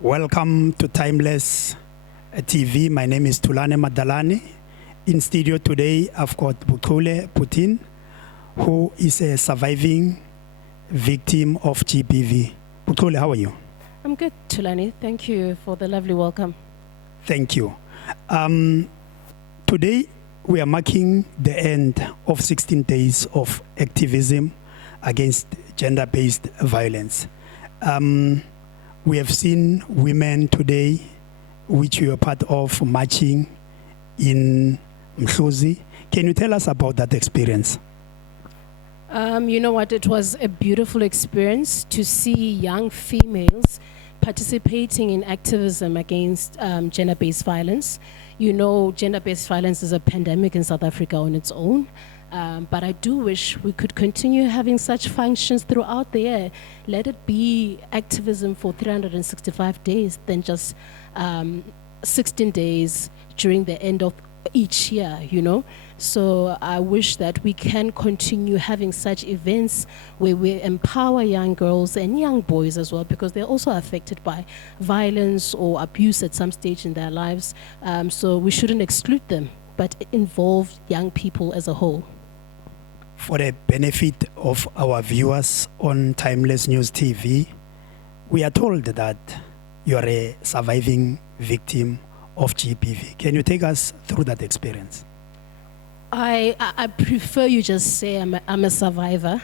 Welcome to Timeless TV. My name is Thulane Madalane. In studio today, I've got Buchule Putin, who is a surviving victim of GBV. Buchule, how are you? I'm good, Thulane. Thank you for the lovely welcome. Thank you. Today, we are marking the end of 16 days of activism against gender-based violence. We have seen women today, which you are part of, marching in Mhluzi. Can you tell us about that experience? You know what? It was a beautiful experience to see young females participating in activism against gender-based violence. You know, gender-based violence is a pandemic in South Africa on its own. But I do wish we could continue having such functions throughout the year. Let it be activism for 365 days than just 16 days during the end of each year, you know. So I wish that we can continue having such events where we empower young girls and young boys as well, because they're also affected by violence or abuse at some stage in their lives. So we shouldn't exclude them, but involve young people as a whole. For the benefit of our viewers on Timeless News TV, we are told that you are a surviving victim of GBV. Can you take us through that experience? I prefer you just say I'm a survivor.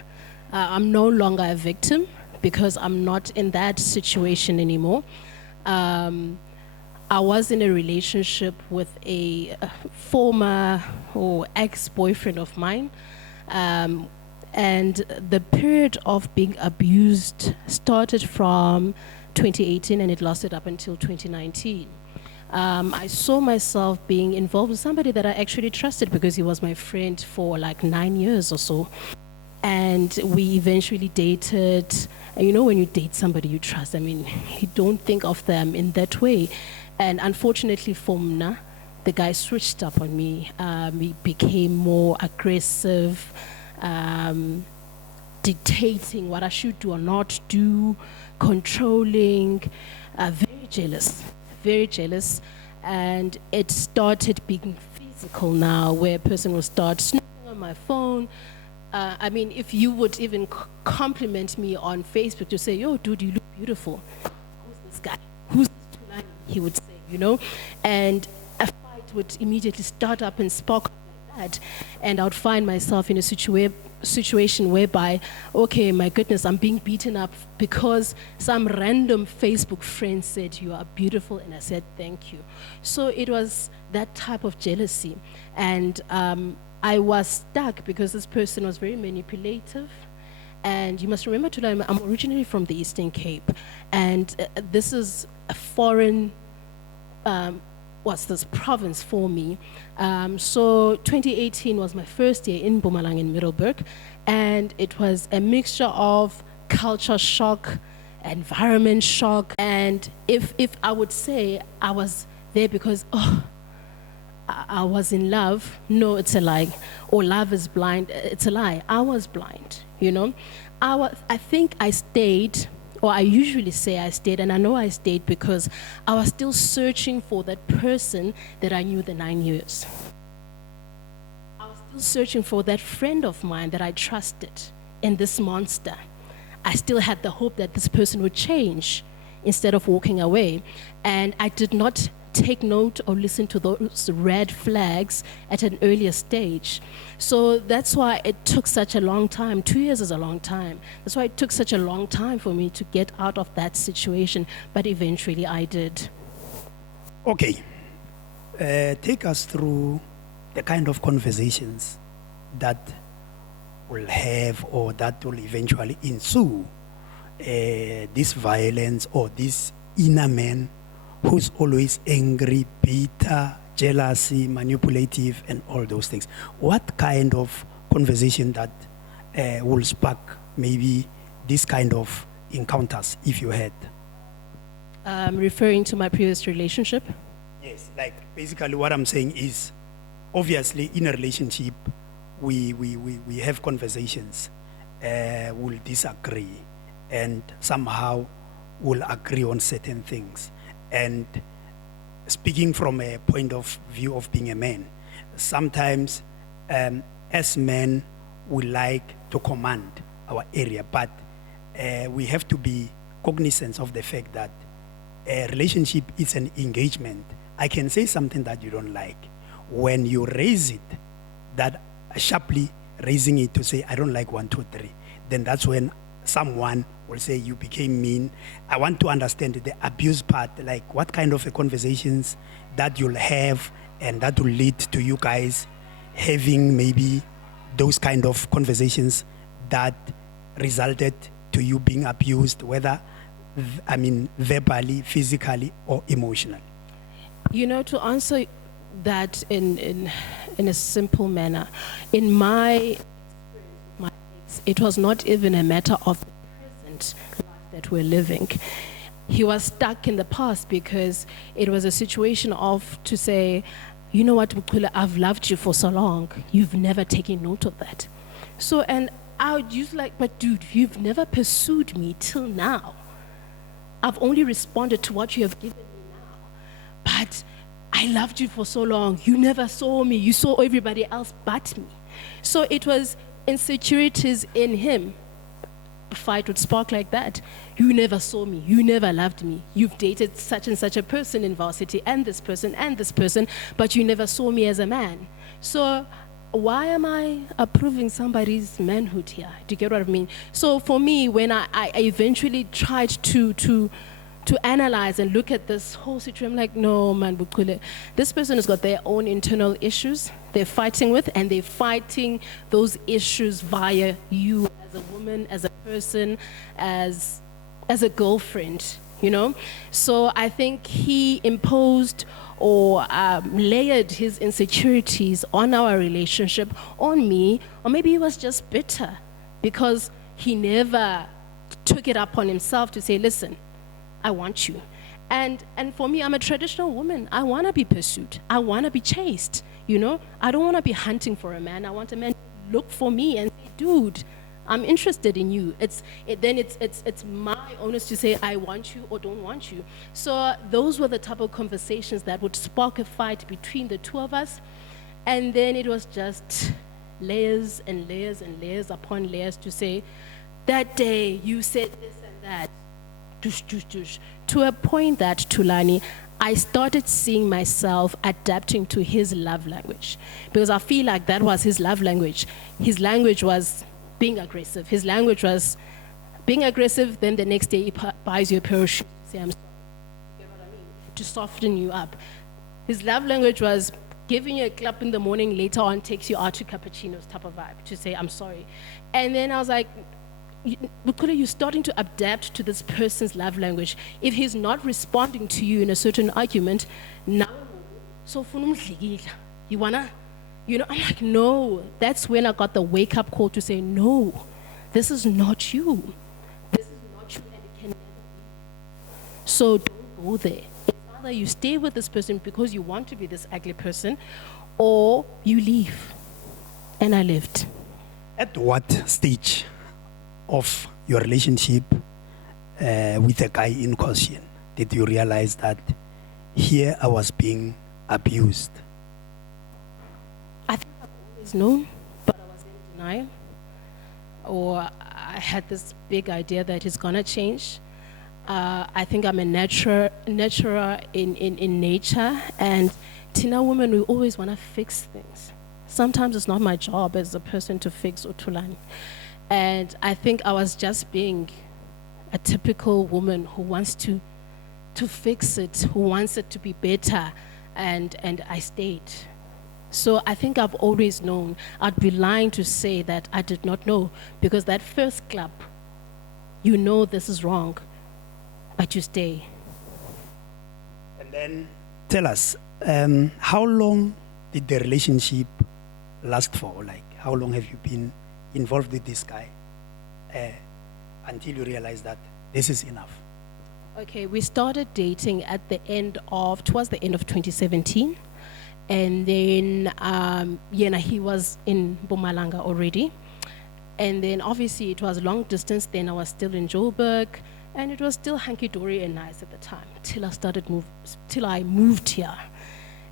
I'm no longer a victim because I'm not in that situation anymore. I was in a relationship with a former or ex-boyfriend of mine. And the period of being abused started from 2018 and it lasted up until 2019. I saw myself being involved with somebody that I actually trusted because he was my friend for like 9 years or so. And we eventually dated. And you know, when you date somebody you trust, I mean, you don't think of them in that way. And unfortunately for Mna, the guy switched up on me. He became more aggressive, dictating what I should do or not do, controlling, very jealous. And it started being physical now, where a person will start snooping on my phone. I mean, if you would even compliment me on Facebook to say, yo, dude, you look beautiful. Who's this guy? Who's this Thulane? He would say, you know. And would immediately start up and spark like that, and I would find myself in a situation whereby, okay, my goodness, I'm being beaten up because some random Facebook friend said you are beautiful, and I said thank you. So it was that type of jealousy, and I was stuck because this person was very manipulative. And you must remember, Thulane, I'm originally from the Eastern Cape, and this is a foreign what's this province for me. So 2018 was my first year in Mpumalanga in Middelburg, and it was a mixture of culture shock, environment shock, and if I would say I was there because I was in love, no, it's a lie. Or love is blind, it's a lie. I was blind, you know. I think I stayed, or I usually say I stayed, and I know I stayed because I was still searching for that person that I knew the 9 years. I was still searching for that friend of mine that I trusted in this monster. I still had the hope that this person would change instead of walking away. And I did not take note or listen to those red flags at an earlier stage. So that's why it took such a long time. 2 years is a long time. That's why it took such a long time for me to get out of that situation, but eventually I did. Okay. Take us through the kind of conversations that will have or that will eventually ensue this violence or this inner man who's always angry, bitter, jealousy, manipulative, and all those things. What kind of conversation that will spark maybe this kind of encounters, if you had? Referring to my previous relationship? Yes, like basically what I'm saying is, obviously in a relationship, we have conversations, we'll disagree, and somehow will agree on certain things. And speaking from a point of view of being a man, sometimes as men, we like to command our area, but we have to be cognizant of the fact that a relationship is an engagement. I can say something that you don't like. When you raise it, that sharply raising it to say, I don't like 1, 2, 3, then that's when someone will say you became mean. I want to understand the abuse part, like what kind of conversations that you'll have and that will lead to you guys having maybe those kind of conversations that resulted to you being abused, whether, verbally, physically, or emotionally. You know, to answer that in a simple manner, in my experience, it was not even a matter of the present life that we're living. He was stuck in the past because it was a situation of to say, you know what, Buchule, I've loved you for so long. You've never taken note of that. So, and I would use like, but dude, you've never pursued me till now. I've only responded to what you have given me now. But I loved you for so long. You never saw me. You saw everybody else but me. So it was insecurities in him. A fight would spark like that. You never saw me. You never loved me. You've dated such and such a person in varsity and this person, but you never saw me as a man. So why am I approving somebody's manhood here? Do you get what I mean? So for me, when I eventually tried to analyze and look at this whole situation, I'm like, no, man, Buchule, this person has got their own internal issues they're fighting with, and they're fighting those issues via you as a woman, as a person, as a girlfriend, you know? So I think he imposed or layered his insecurities on our relationship, on me, or maybe he was just bitter because he never took it upon himself to say, listen, I want you. And for me, I'm a traditional woman. I want to be pursued. I want to be chased, you know? I don't want to be hunting for a man. I want a man to look for me and say, dude, I'm interested in you. It's my onus to say I want you or don't want you. So those were the type of conversations that would spark a fight between the two of us. And then it was just layers and layers and layers upon layers to say, that day you said this and that. To a point that, Thulane, I started seeing myself adapting to his love language. Because I feel like that was his love language. His language was being aggressive. His language was being aggressive, then the next day he buys you a pair of shoes, say, I'm sorry. You get what I mean? To soften you up. His love language was giving you a clap in the morning, later on takes you out to cappuccinos type of vibe, to say, I'm sorry. And then I was like, Buchule, you're starting to adapt to this person's love language. If he's not responding to you in a certain argument, now, so you wanna, you know, I'm like, no. That's when I got the wake-up call to say, no, this is not you. This is not you, and it can never be. So don't go there. It's either you stay with this person because you want to be this ugly person, or you leave. And I left. At what stage of your relationship with a guy in question did you realize that here I was being abused? I think I've always known, but I was in denial. Or I had this big idea that it's gonna change. I think I'm a natural in nature, and Tina women, we always wanna fix things. Sometimes it's not my job as a person to fix or Thulane. And I think I was just being a typical woman who wants to fix it, who wants it to be better, and I stayed. So I think I've always known. I'd be lying to say that I did not know, because that first clap, you know this is wrong, but you stay. And then tell us, how long did the relationship last for? Like, how long have you been involved with this guy until you realize that this is enough? Okay, we started dating towards the end of 2017. And then, he was in Mpumalanga already. And then obviously it was long distance. Then I was still in Joburg. And it was still hunky-dory and nice at the time, till I moved here.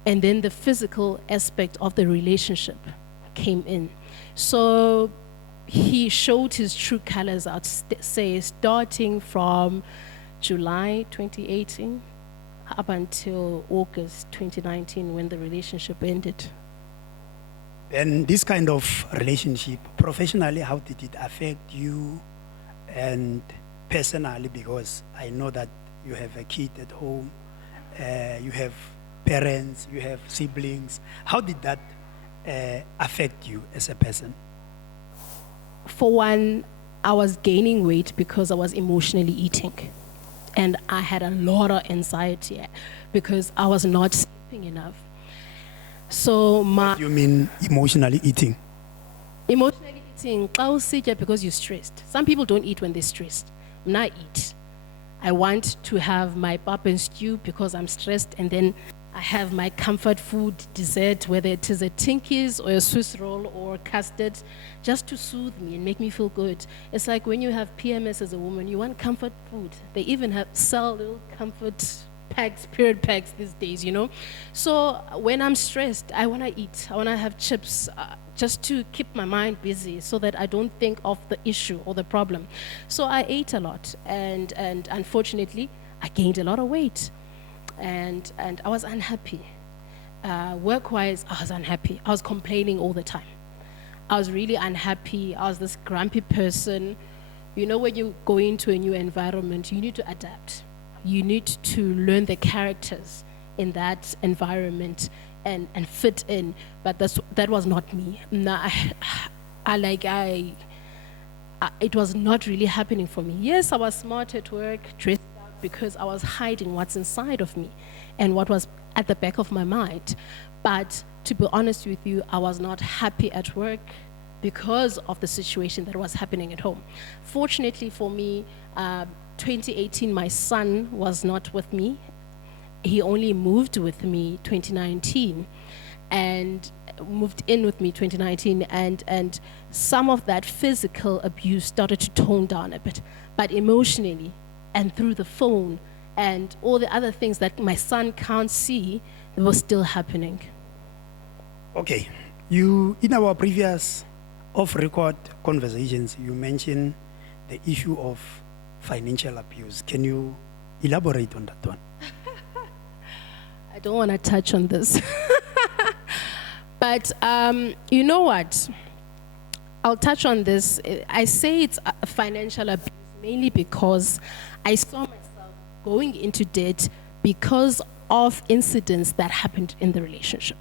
And then the physical aspect of the relationship came in. So he showed his true colors, I'd say, starting from July 2018 up until August 2019 when the relationship ended. And this kind of relationship, professionally, how did it affect you? And personally, because I know that you have a kid at home, you have parents, you have siblings. How did that affect you as a person? For one, I was gaining weight because I was emotionally eating. And I had a lot of anxiety because I was not sleeping enough. So What do you mean emotionally eating? Emotionally eating, because you're stressed. Some people don't eat when they're stressed. When I eat, I want to have my pap and stew because I'm stressed, and then I have my comfort food dessert, whether it is a Tinkies or a Swiss roll or custard, just to soothe me and make me feel good. It's like when you have PMS as a woman, you want comfort food. They even sell little comfort packs, period packs these days, you know. So when I'm stressed, I want to eat. I want to have chips just to keep my mind busy so that I don't think of the issue or the problem. So I ate a lot, and unfortunately, I gained a lot of weight. And I was unhappy. Work-wise, I was unhappy. I was complaining all the time. I was really unhappy. I was this grumpy person. You know, when you go into a new environment, you need to adapt. You need to learn the characters in that environment and fit in. But that was not me. It was not really happening for me. Yes, I was smart at work, dressed up because I was hiding what's inside of me and what was at the back of my mind. But to be honest with you, I was not happy at work because of the situation that was happening at home. Fortunately for me, 2018, my son was not with me. He only moved with me 2019 and moved in with me 2019, and some of that physical abuse started to tone down a bit, but emotionally and through the phone and all the other things that my son can't see, it was still happening. Okay, you, in our previous off-record conversations, you mentioned the issue of financial abuse. Can you elaborate on that one? I don't want to touch on this. But you know what? I'll touch on this. I say it's a financial abuse mainly because I saw myself going into debt because of incidents that happened in the relationship.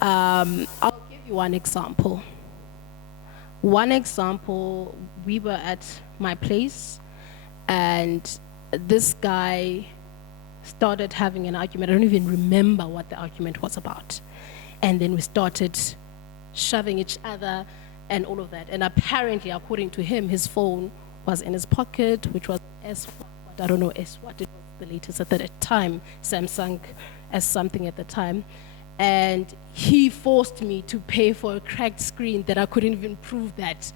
I'll give you one example. We were at my place and this guy started having an argument. I don't even remember what the argument was about. And then we started shoving each other and all of that. And apparently, according to him, his phone was in his pocket, which was I don't know what it was the latest at that time, Samsung as something at the time. And he forced me to pay for a cracked screen that I couldn't even prove that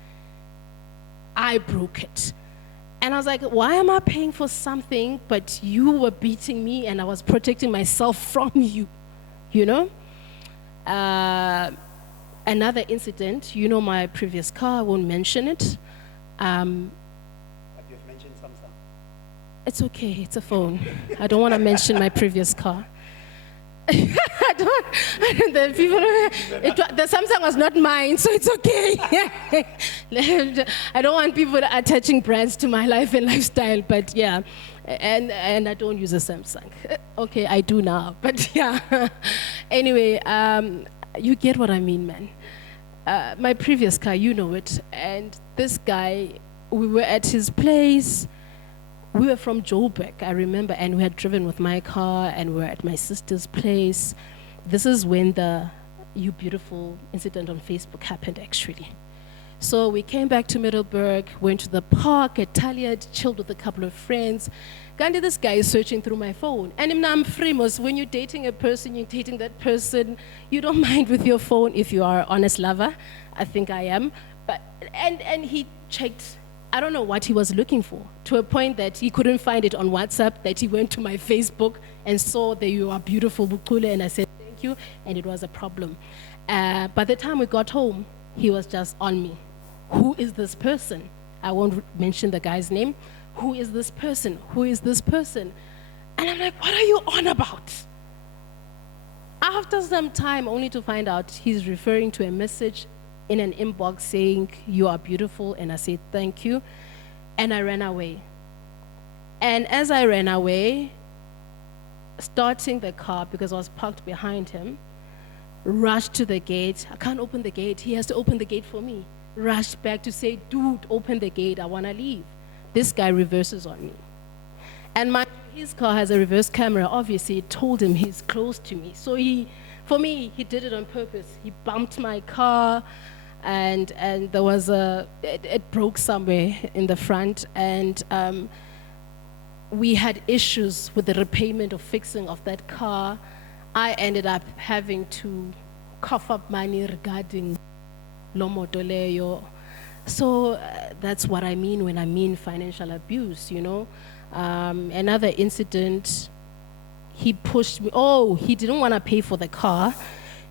I broke it. And I was like, why am I paying for something, but you were beating me and I was protecting myself from you, you know? Another incident, you know my previous car, I won't mention it. But you've mentioned Samsung. It's okay, it's a phone. I don't want to mention my previous car. The Samsung was not mine, so it's okay. I don't want people attaching brands to my life and lifestyle, but yeah. And I don't use a Samsung. Okay, I do now, but yeah. Anyway, you get what I mean, man. My previous car, you know it. And this guy, we were at his place. We were from Joburg, I remember, and we had driven with my car, and we were at my sister's place. This is when the You Beautiful incident on Facebook happened, actually. So we came back to Middelburg, went to the park at Taliad, chilled with a couple of friends. Gandhi, this guy is searching through my phone. And I'm famous. When you're dating a person, you're dating that person, you don't mind with your phone if you are an honest lover. I think I am. And he checked I don't know what he was looking for, to a point that he couldn't find it on WhatsApp, that he went to my Facebook and saw that you are beautiful, Buchule, and I said, thank you, and it was a problem. By the time we got home, he was just on me. Who is this person? I won't mention the guy's name. Who is this person? Who is this person? And I'm like, what are you on about? After some time, only to find out he's referring to a message in an inbox saying, you are beautiful, and I said, thank you, and I ran away. And as I ran away, starting the car, because I was parked behind him, rushed to the gate. I can't open the gate. He has to open the gate for me. Rushed back to say, dude, open the gate. I want to leave. This guy reverses on me. And his car has a reverse camera. Obviously, it told him he's close to me. So for me, he did it on purpose. He bumped my car, and there was it broke somewhere in the front, and we had issues with the repayment or fixing of that car. I ended up having to cough up money regarding lo moto leyo. So that's what I mean when I mean financial abuse, you know. Another incident, he pushed me. Oh, he didn't want to pay for the car.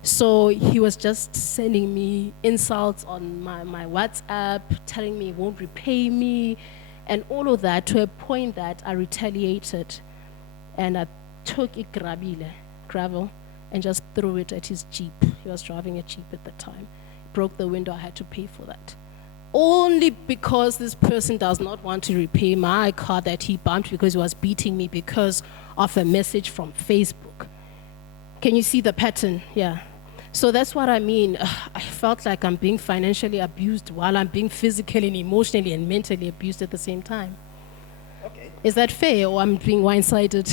So he was just sending me insults on my WhatsApp, telling me he won't repay me, and all of that, to a point that I retaliated. And I took a gravel and just threw it at his Jeep. He was driving a Jeep at the time. Broke the window, I had to pay for that. Only because this person does not want to repay my car that he bumped because he was beating me because of a message from Facebook. Can you see the pattern? Yeah. So that's what I mean. I felt like I'm being financially abused while I'm being physically and emotionally and mentally abused at the same time. Okay. Is that fair, or I'm being one-sided?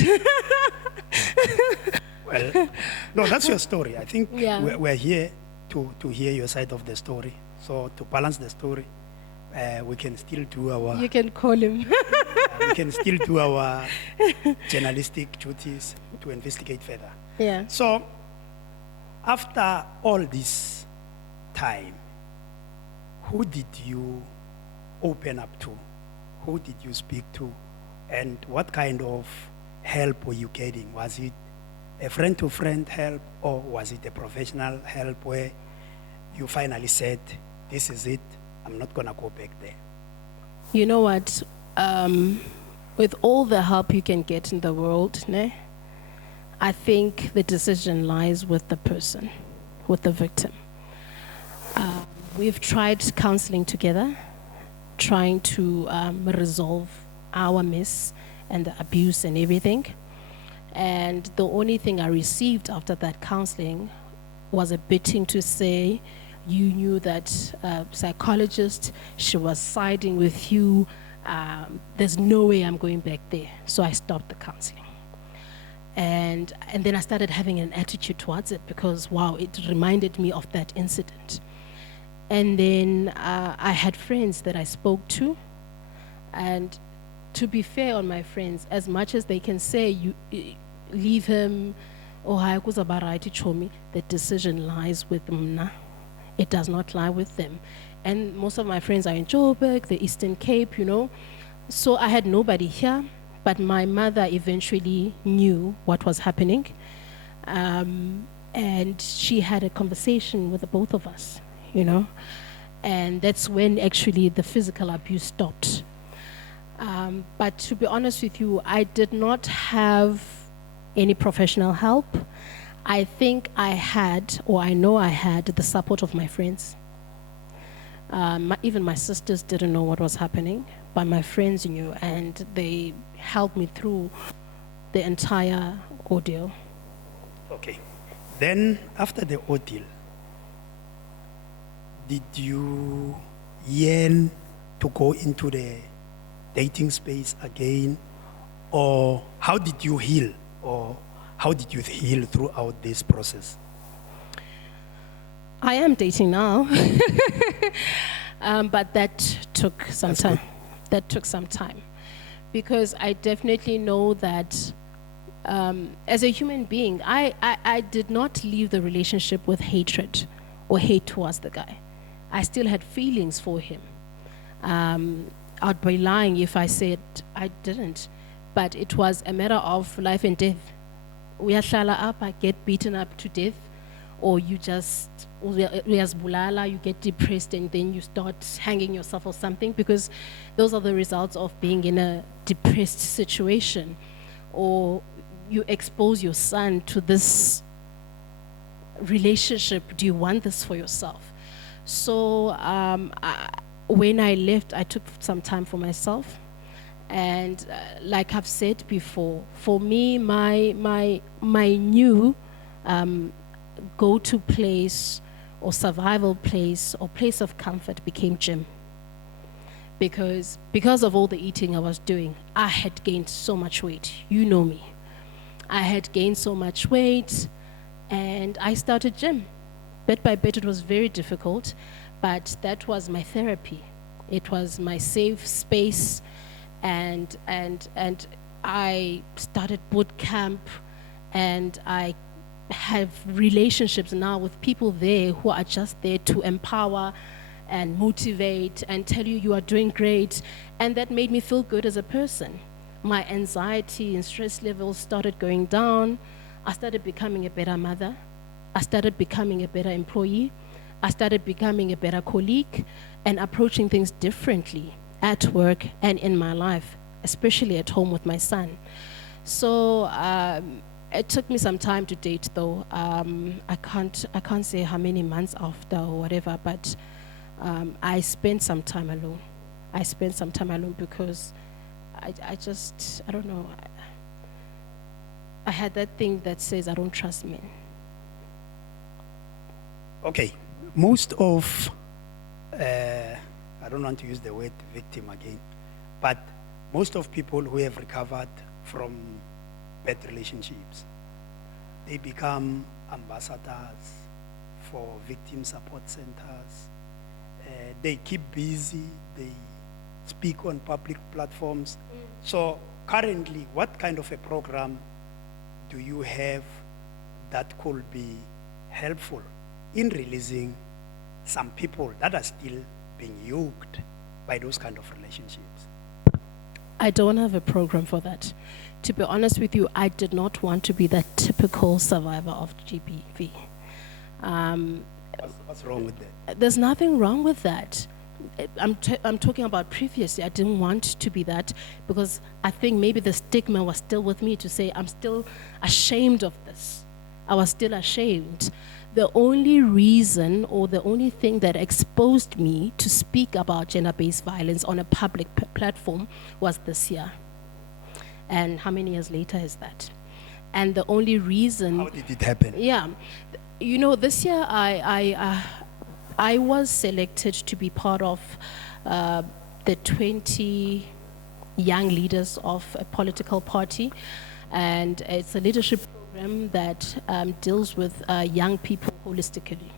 Well, no, that's your story. I think Yeah. we're here to hear your side of the story. So to balance the story, we can still do our... You can call him. we can still do our journalistic duties to investigate further. Yeah. So after all this time, who did you open up to? Who did you speak to? And what kind of help were you getting? Was it a friend-to-friend help, or was it a professional help where you finally said, this is it, I'm not going to go back there? You know what? With all the help you can get in the world, I think the decision lies with the person, with the victim. We've tried counseling together, trying to resolve our mess and the abuse and everything. And the only thing I received after that counseling was a beating to say, you knew that psychologist, she was siding with you, there's no way I'm going back there. So I stopped the counseling. And then I started having an attitude towards it because, wow, it reminded me of that incident. And then I had friends that I spoke to. And to be fair on my friends, as much as they can say, you leave him, or the decision lies with them. It does not lie with them. And most of my friends are in Joburg, the Eastern Cape, you know. So I had nobody here, but my mother eventually knew what was happening. And she had a conversation with the both of us, you know. And that's when actually the physical abuse stopped. But to be honest with you, I did not have any professional help. I think I had, or I know I had, the support of my friends. Even my sisters didn't know what was happening, but my friends knew, and they helped me through the entire ordeal. Okay. Then, after the ordeal, did you yearn to go into the dating space again? Or how did you heal? Or how did you heal throughout this process? I am dating now, but that took some That's time. good. That took some time, because I definitely know that as a human being, I did not leave the relationship with hatred or hate towards the guy. I still had feelings for him. I'd be lying if I said I didn't. But it was a matter of life and death. Uyahlala up, I get beaten up to death, or you just, uyazibulala, you get depressed and then you start hanging yourself or something, because those are the results of being in a depressed situation. Or you expose your son to this relationship. Do you want this for yourself? So when I left, I took some time for myself. And like I've said before, for me, my new go-to place or survival place or place of comfort became gym. Because of all the eating I was doing, I had gained so much weight. You know me. I had gained so much weight, and I started gym. Bit by bit, it was very difficult, but that was my therapy. It was my safe space. And I started boot camp, and I have relationships now with people there who are just there to empower and motivate and tell you are doing great. And that made me feel good as a person. My anxiety and stress levels started going down. I started becoming a better mother. I started becoming a better employee. I started becoming a better colleague and approaching things differently at work and in my life, especially at home with my son. So it took me some time to date, though. I can't say how many months after or whatever, but I spent some time alone. I spent some time alone because I don't know. I had that thing that says I don't trust men. Okay, most of I don't want to use the word victim again, but most of people who have recovered from bad relationships, they become ambassadors for victim support centers. They keep busy, they speak on public platforms. So currently, what kind of a program do you have that could be helpful in releasing some people that are still being yoked by those kind of relationships? I don't have a program for that. To be honest with you, I did not want to be that typical survivor of GBV. What's wrong with that? There's nothing wrong with that. I'm talking about previously. I didn't want to be that because I think maybe the stigma was still with me to say I'm still ashamed of this. I was still ashamed. The only reason or the only thing that exposed me to speak about gender-based violence on a public platform was this year. And how many years later is that? And the only reason... How did it happen? Yeah. You know, this year I was selected to be part of the 20 young leaders of a political party. And it's a leadership program that deals with young people holistically.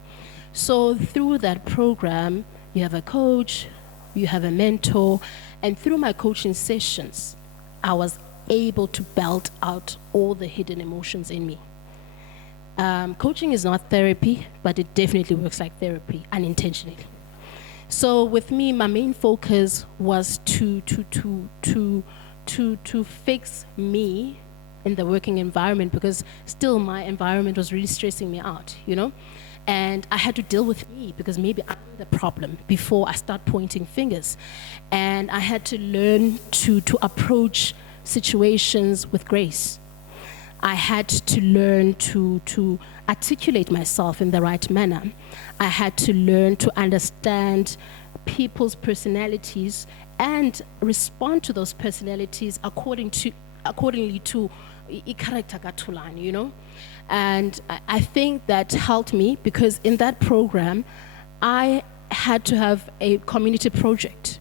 So through that program, you have a coach, you have a mentor, and through my coaching sessions, I was able to belt out all the hidden emotions in me. Coaching is not therapy, but it definitely works like therapy, unintentionally. So with me, my main focus was to fix me in the working environment, because still my environment was really stressing me out, you know? And I had to deal with me because maybe I'm the problem before I start pointing fingers. And I had to learn to approach situations with grace. I had to learn to articulate myself in the right manner. I had to learn to understand people's personalities and respond to those personalities accordingly to i-character ka Thulane, you know? And I think that helped me because in that program, I had to have a community project.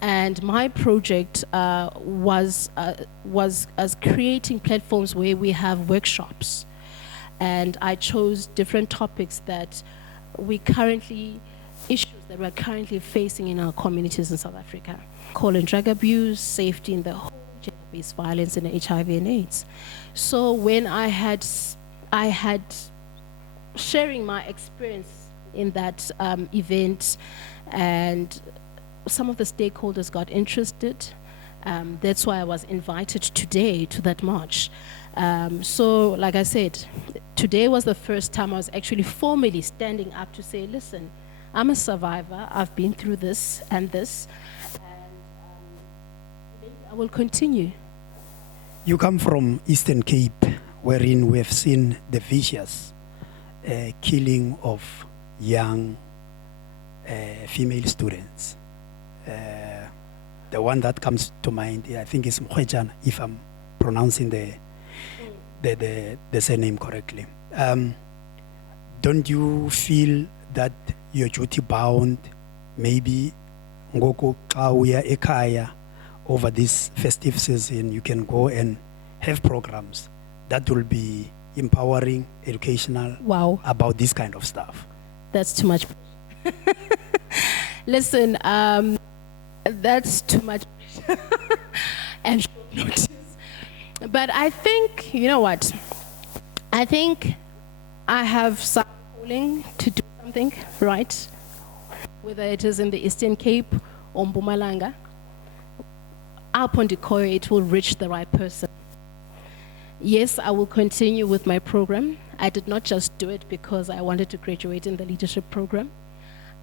And my project was as creating platforms where we have workshops. And I chose different topics that issues that we're currently facing in our communities in South Africa. Alcohol and drug abuse, safety in the home, gender-based violence, and HIV and AIDS. So when I had sharing my experience in that event and some of the stakeholders got interested. That's why I was invited today to that march. So, like I said, today was the first time I was actually formally standing up to say, listen, I'm a survivor. I've been through this and this, and maybe I will continue. You come from Eastern Cape, wherein we have seen the vicious killing of young female students. The one that comes to mind, I think, is Mkhwejana, if I'm pronouncing the surname correctly. Don't you feel that you're duty bound, maybe ngoko xa uya ekhaya over this festive season, you can go and have programs that will be empowering, educational, Wow. about this kind of stuff? That's too much. Listen, that's too much and short notice. But I think, you know what? I think I have some calling to do something, right? Whether it is in the Eastern Cape or Mpumalanga, upon decoy, it will reach the right person. Yes, I will continue with my program. I did not just do it because I wanted to graduate in the leadership program.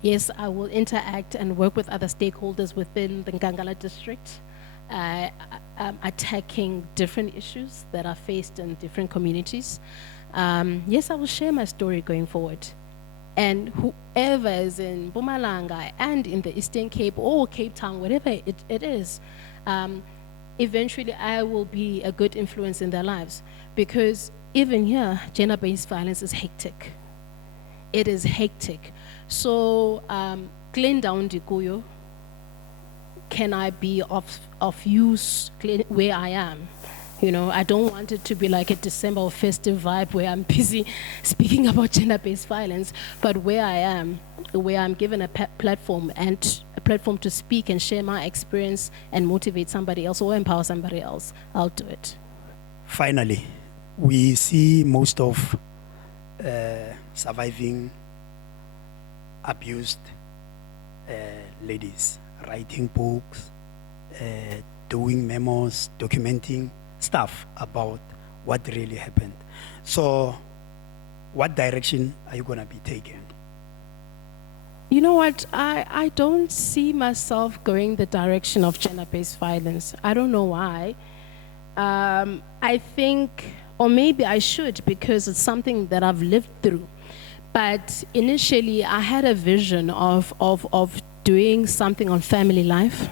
Yes, I will interact and work with other stakeholders within the Nkangala district, attacking different issues that are faced in different communities. Yes, I will share my story going forward. And whoever is in Mpumalanga and in the Eastern Cape or Cape Town, whatever it is, eventually I will be a good influence in their lives. Because even here, gender-based violence is hectic. It is hectic. So, clean down Dikuyo, can I be of use where I am? You know, I don't want it to be like a December or festive vibe where I'm busy speaking about gender-based violence, but where I am, where I'm given a platform and a platform to speak and share my experience and motivate somebody else or empower somebody else, I'll do it. Finally, we see most of surviving abused ladies writing books, doing memos, documenting stuff about what really happened. So, what direction are you going to be taking? You know what? I don't see myself going the direction of gender-based violence. I don't know why. I think, or maybe I should, because it's something that I've lived through. But initially, I had a vision of doing something on family life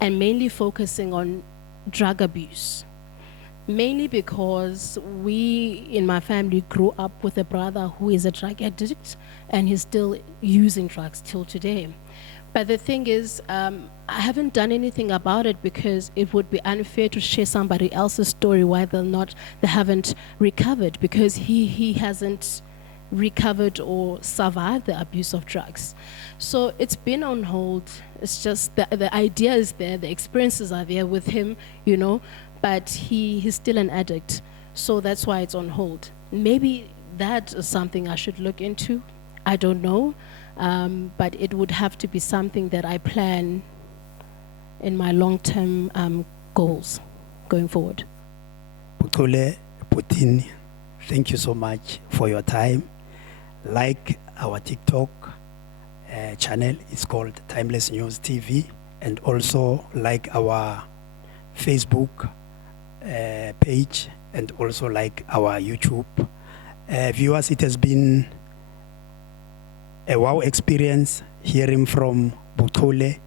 and mainly focusing on drug abuse. Mainly because we, in my family, grew up with a brother who is a drug addict and he's still using drugs till today. But the thing is, I haven't done anything about it because it would be unfair to share somebody else's story whether or not they haven't recovered, because he hasn't recovered or survived the abuse of drugs. So it's been on hold. It's just the idea is there, the experiences are there with him, you know, but he's still an addict. So that's why it's on hold. Maybe that is something I should look into. I don't know. But it would have to be something that I plan in my long-term goals going forward. Buchule Putin, thank you so much for your time. Like our TikTok channel, it's called Timeless News TV, and also like our Facebook page, and also like our YouTube. Viewers, it has been a wow experience hearing from Buchule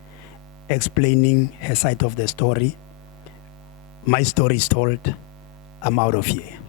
explaining her side of the story. My story is told. I'm out of here.